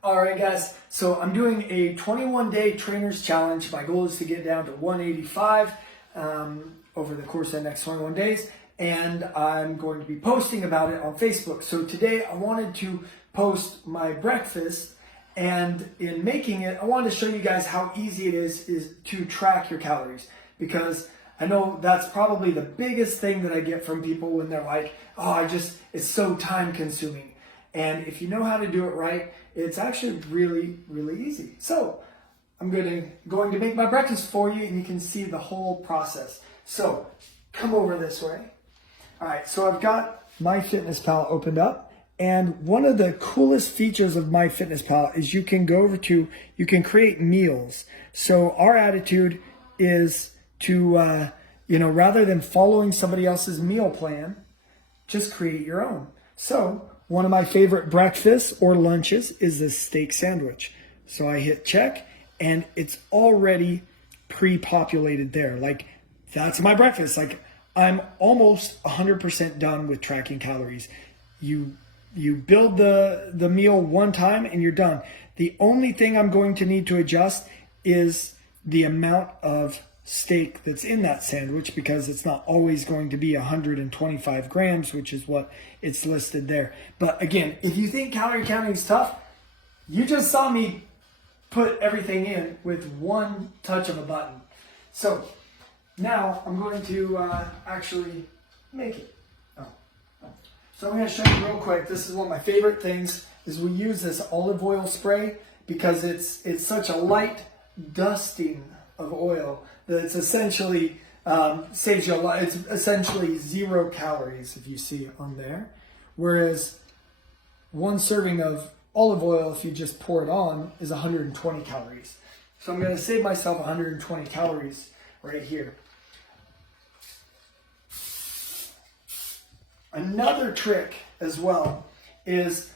All right, guys, so I'm doing a 21-day trainers challenge. My goal is to get down to 185 over the course of the next 21 days, and I'm going to be posting about it on Facebook. So today I wanted to post my breakfast, and in making it, I wanted to show you guys how easy it is to track your calories, because I know that's probably the biggest thing that I get from people when they're like, oh, it's so time consuming. And if you know how to do it right, it's actually really, really easy. So I'm going to make my breakfast for you, and you can see the whole process. So come over this way. All right, so I've got MyFitnessPal opened up. And one of the coolest features of MyFitnessPal is you can create meals. So our attitude is to, rather than following somebody else's meal plan, just create your own. So one of my favorite breakfasts or lunches is this steak sandwich. So I hit check and it's already pre-populated there. Like, that's my breakfast. Like, I'm almost 100% done with tracking calories. You build the meal one time and you're done. The only thing I'm going to need to adjust is the amount of steak that's in that sandwich, because it's not always going to be 125 grams, which is what it's listed there. But again, if you think calorie counting is tough, you just saw me put everything in with one touch of a button. So now I'm going to actually make it. So I'm going to show you real quick. This is one of my favorite things, is we use this olive oil spray because it's such a light dusting of oil that it's essentially saves you a lot. It's essentially 0 calories if you see on there. Whereas one serving of olive oil, if you just pour it on, is 120 calories. So I'm going to save myself 120 calories right here. Another trick as well is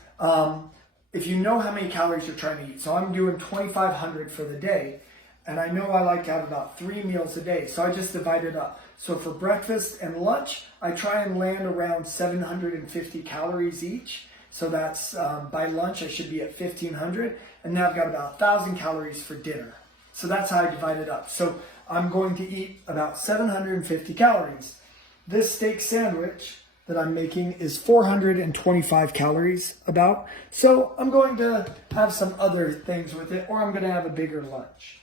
if you know how many calories you're trying to eat. So I'm doing 2,500 for the day, and I know I like to have about 3 meals a day. So I just divide it up. So for breakfast and lunch, I try and land around 750 calories each. So that's by lunch, I should be at 1,500. And now I've got about 1,000 calories for dinner. So that's how I divide it up. So I'm going to eat about 750 calories. This steak sandwich that I'm making is 425 calories about. So I'm going to have some other things with it, or I'm going to have a bigger lunch.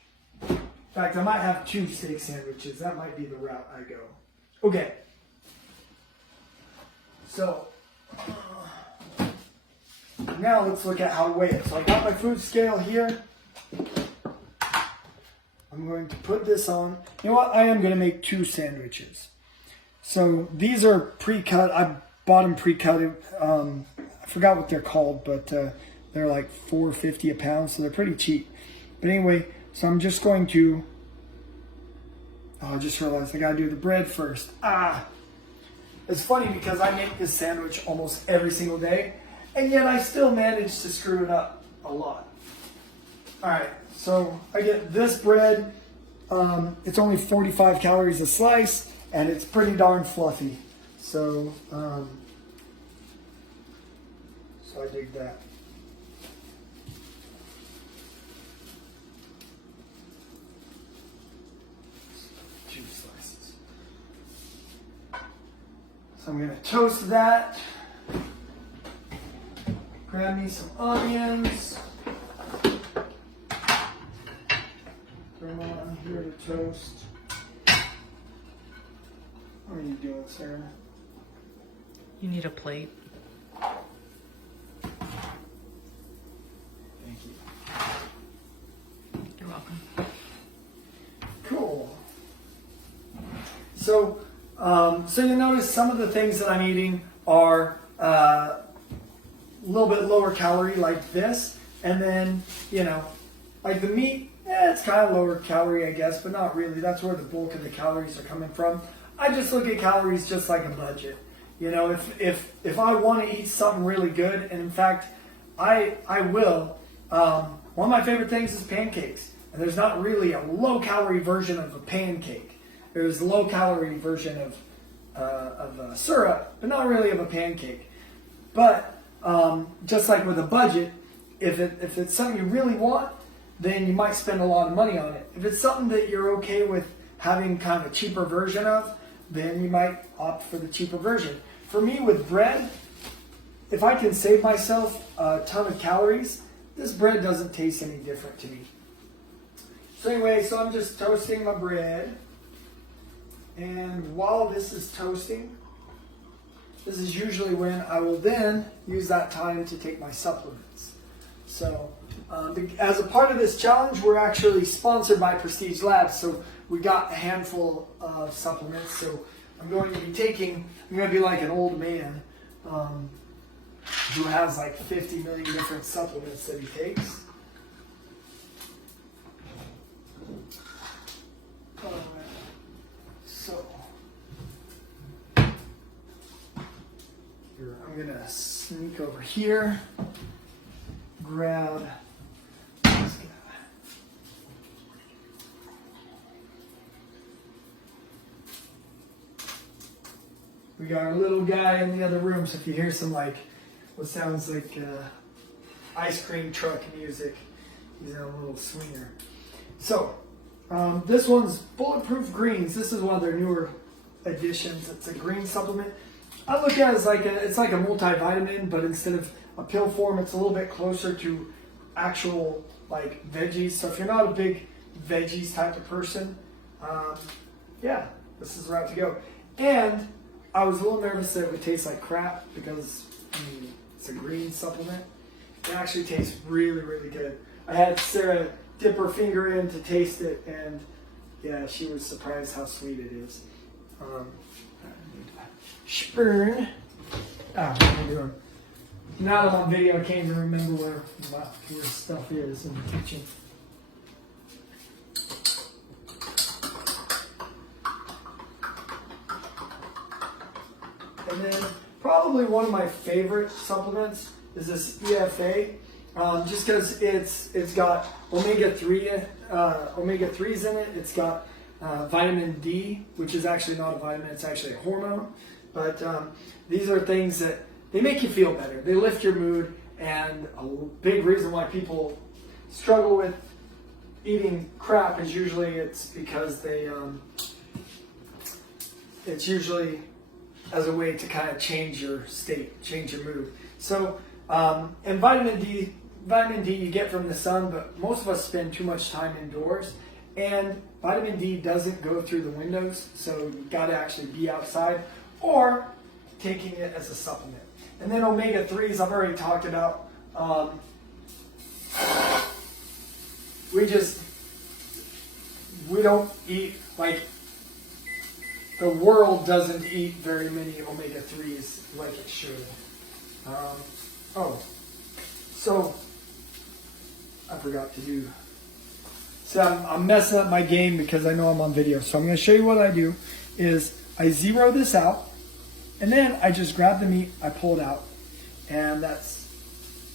In fact, I might have 2 steak sandwiches. That might be the route I go. Okay. So now let's look at how to weigh it. So I got my food scale here. I'm going to put this on. You know what? I am going to make 2 sandwiches. So these are pre-cut. I bought them pre-cut. I forgot what they're called, but they're like $4.50 a pound, so they're pretty cheap. But anyway, so I'm just going to, I just realized I gotta do the bread first. It's funny because I make this sandwich almost every single day, and yet I still manage to screw it up a lot. All right, so I get this bread. It's only 45 calories a slice, and it's pretty darn fluffy. So, so I dig that. So I'm going to toast that. Grab me some onions. Throw them on here to toast. What are you doing, Sarah? You need a plate. Thank you. You're welcome. Cool. So, so you notice some of the things that I'm eating are a little bit lower calorie, like this, and then, like the meat, it's kind of lower calorie, I guess, but not really. That's where the bulk of the calories are coming from. I just look at calories just like a budget. If I want to eat something really good, and in fact, I will. One of my favorite things is pancakes, and there's not really a low calorie version of a pancake. There's a low calorie version of syrup, but not really of a pancake. But just like with a budget, if it's something you really want, then you might spend a lot of money on it. If it's something that you're okay with having kind of a cheaper version of, then you might opt for the cheaper version. For me, with bread, if I can save myself a ton of calories, this bread doesn't taste any different to me. So anyway, so I'm just toasting my bread. And while this is toasting, this is usually when I will then use that time to take my supplements. So as a part of this challenge, we're actually sponsored by Prestige Labs. So we got a handful of supplements. So I'm going to be like an old man who has like 50 million different supplements that he takes. So I'm gonna sneak over here, grab this guy. We got our little guy in the other room, so if you hear some like what sounds like ice cream truck music, he's in a little swinger. So this one's Bulletproof Greens. This is one of their newer additions. It's a green supplement. I look at it as it's like a multivitamin, but instead of a pill form, it's a little bit closer to actual like veggies. So if you're not a big veggies type of person, yeah, this is the route to go. And I was a little nervous that it would taste like crap because it's a green supplement. It actually tastes really, really good. I had Sarah dip her finger in to taste it, and yeah, she was surprised how sweet it is. Spoon. What am I doing? Now that I'm on video, I can't even remember where my stuff is in the kitchen. And then probably one of my favorite supplements is this EFA, just because it's got omega-3s in it. It's got vitamin D, which is actually not a vitamin, it's actually a hormone. But these are things that they make you feel better. They lift your mood, and a big reason why people struggle with eating crap is usually it's because it's usually as a way to kind of change your state, change your mood. So, and vitamin D you get from the sun, but most of us spend too much time indoors, and vitamin D doesn't go through the windows, so you got to actually be outside or taking it as a supplement. And then omega-3s, I've already talked about. We don't eat, like, the world doesn't eat very many omega-3s like it should. So I forgot to do. So I'm messing up my game because I know I'm on video. So I'm going to show you what I do is I zero this out, and then I just grab the meat, I pull it out, and that's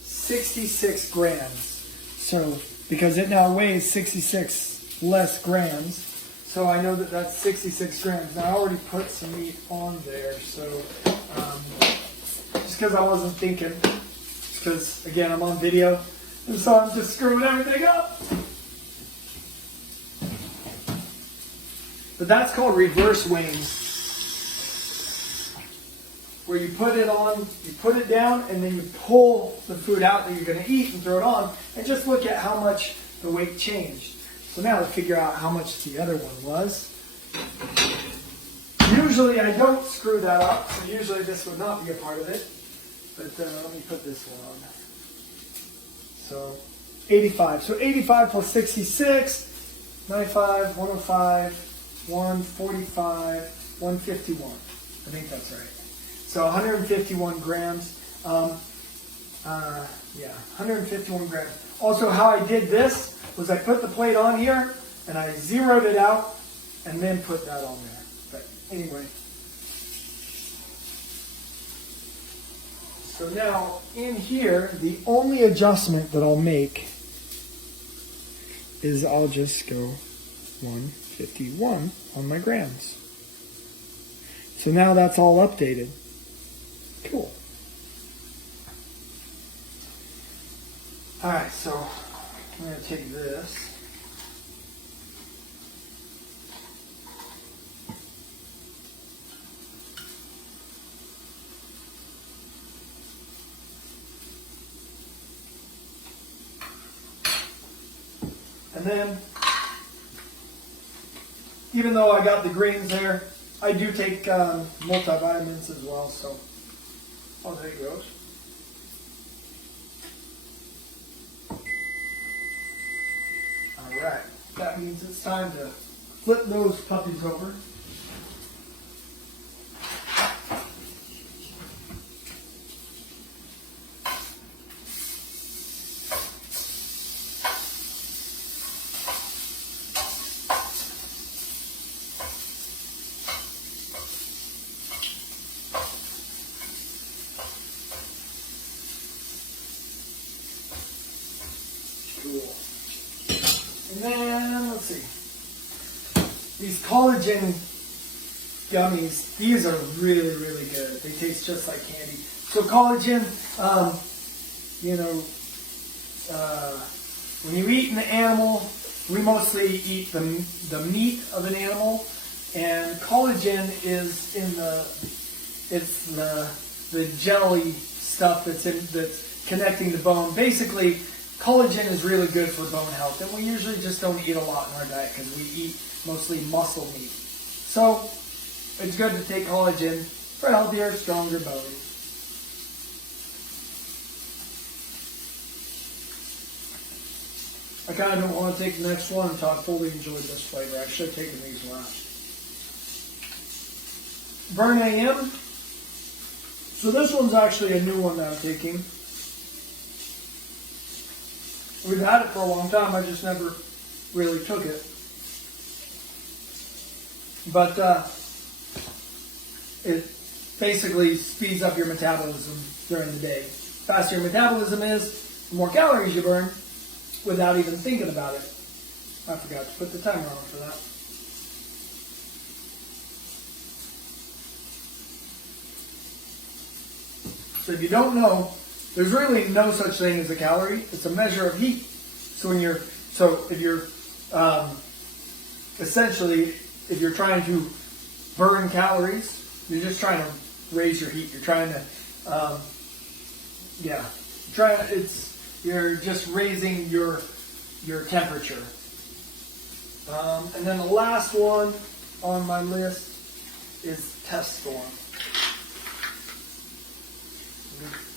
66 grams. So because it now weighs 66 less grams, so I know that that's 66 grams. Now I already put some meat on there, so just because I wasn't thinking, because again I'm on video, and so I'm just screwing everything up. But that's called reverse weighing, where you put it on, you put it down, and then you pull the food out that you're going to eat and throw it on, and just look at how much the weight changed. So now to figure out how much the other one was. Usually I don't screw that up, so usually this would not be a part of it. But let me put this one on. So 85. So 85 plus 66, 95, 105, 145, 151. I think that's right. So 151 grams. 151 grams. Also, how I did this was I put the plate on here and I zeroed it out and then put that on there. But anyway. So now in here, the only adjustment that I'll make is I'll just go 151 on my grams. So now that's all updated. Cool. Alright, so I'm going to take this. And then, even though I got the greens there, I do take multivitamins as well, so oh, there it goes. Alright, that means it's time to flip those puppies over. Cool. And then, let's see. These collagen gummies, these are really, really good. They taste just like candy. So collagen, when you eat an animal, we mostly eat the meat of an animal, and collagen is in the jelly stuff that's connecting the bone. Basically, collagen is really good for bone health, and we usually just don't eat a lot in our diet because we eat mostly muscle meat. So it's good to take collagen for healthier, stronger bones. I kind of don't want to take the next one until I fully enjoyed this flavor. I should have taken these last. Burn AM. So this one's actually a new one that I'm taking. We've had it for a long time, I just never really took it. But it basically speeds up your metabolism during the day. The faster your metabolism is, the more calories you burn without even thinking about it. I forgot to put the timer on for that. So if you don't know, there's really no such thing as a calorie. It's a measure of heat. So if you're essentially, if you're trying to burn calories, you're just trying to raise your heat. You're trying to, you're just raising your temperature. And then the last one on my list is Test Storm.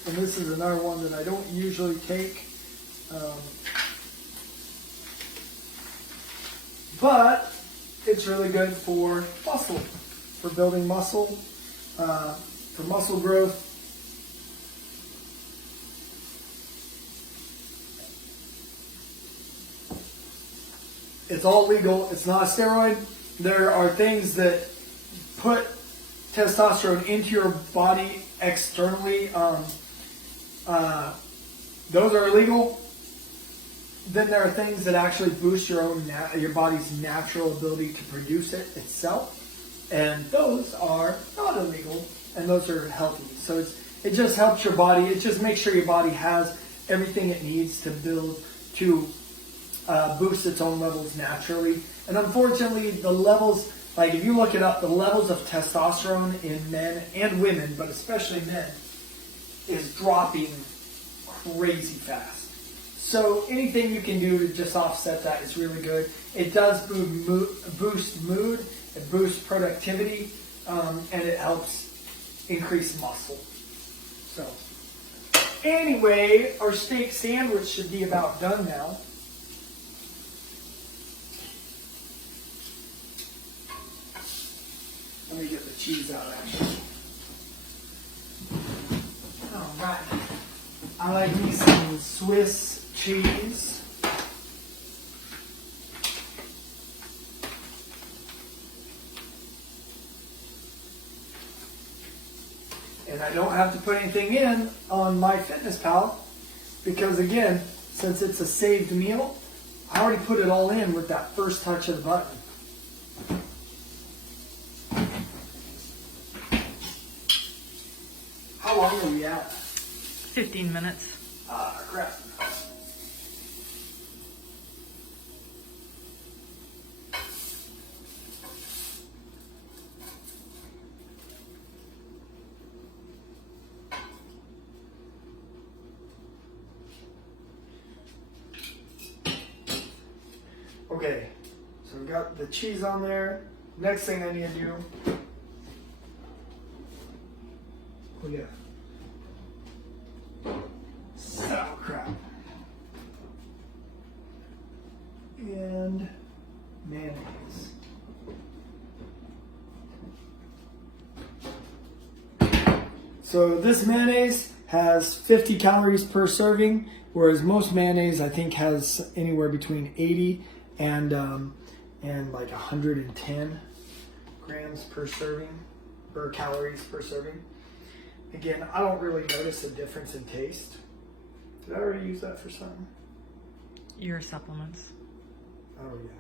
And this is another one that I don't usually take. But it's really good for muscle, for building muscle, for muscle growth. It's all legal. It's not a steroid. There are things that put testosterone into your body externally. Those are illegal. Then there are things that actually boost your body's natural ability to produce it itself, and those are not illegal, and those are healthy. So it just helps your body. It just makes sure your body has everything it needs to build to boost its own levels naturally. And unfortunately, the levels, like if you look it up, the levels of testosterone in men and women, but especially men, is dropping crazy fast. So anything you can do to just offset that is really good. It does boost mood, it boosts productivity, and it helps increase muscle. So anyway, our steak sandwich should be about done now. Let me get the cheese out actually. All right. I like me some Swiss cheese. And I don't have to put anything in on MyFitnessPal because again, since it's a saved meal, I already put it all in with that first touch of the button. How long are we at? 15 minutes. Ah, crap. Okay, so we've got the cheese on there. Next thing I need to do. Oh yeah. Sauerkraut. And mayonnaise. So this mayonnaise has 50 calories per serving, whereas most mayonnaise I think has anywhere between 80 and like 110 grams per serving, or calories per serving. Again, I don't really notice a difference in taste. Did I already use that for something? Your supplements. Oh yeah.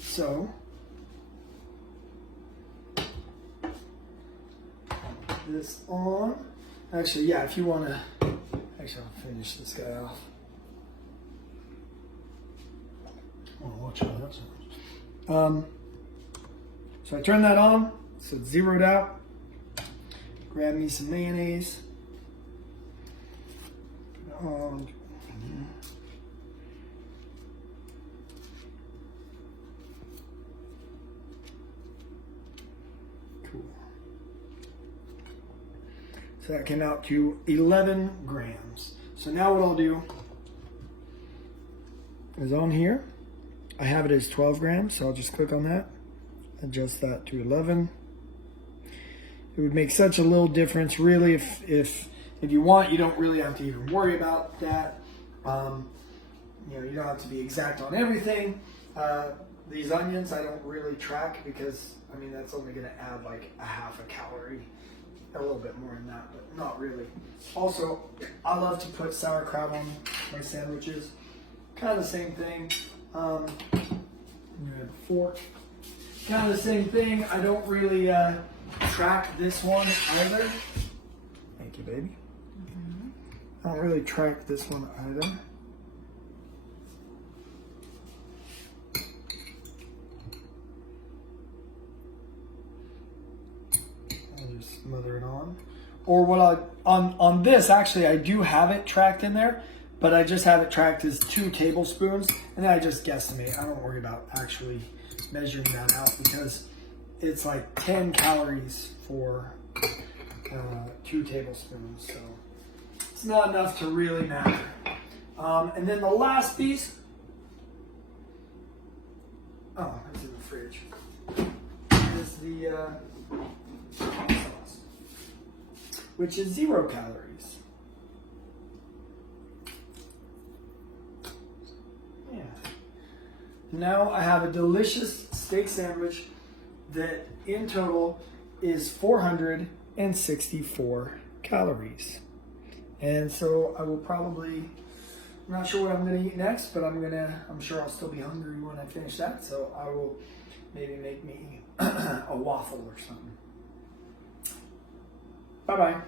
So, this on. Actually, yeah, if you want to, actually, I'll finish this guy off. Oh, watch out, that's so I turn that on, so it's zeroed out. Grab me some mayonnaise. Cool. So that came out to 11 grams. So now what I'll do is on here, I have it as 12 grams, so I'll just click on that, adjust that to 11. It would make such a little difference, really, if you want, you don't really have to even worry about that. You know, you don't have to be exact on everything. These onions I don't really track because, I mean, that's only going to add like a half a calorie, a little bit more than that, but not really. Also, I love to put sauerkraut on my sandwiches. Kind of the same thing. Fork. Kind of the same thing. I don't really track this one either. Thank you, baby. I don't really track this one either. I'll just smother it on. Or what on this, actually, I do have it tracked in there, but I just have it tracked as 2 tablespoons, and then I just guesstimate. I don't worry about actually measuring that out because it's like 10 calories for 2 tablespoons, so it's not enough to really matter. And then the last piece, oh, it's in the fridge, is the sauce, which is 0 calories. Yeah. Now I have a delicious steak sandwich that in total is 464 calories. And so I will probably, I'm not sure what I'm going to eat next, but I'm sure I'll still be hungry when I finish that. So I will maybe make me a waffle or something. Bye-bye.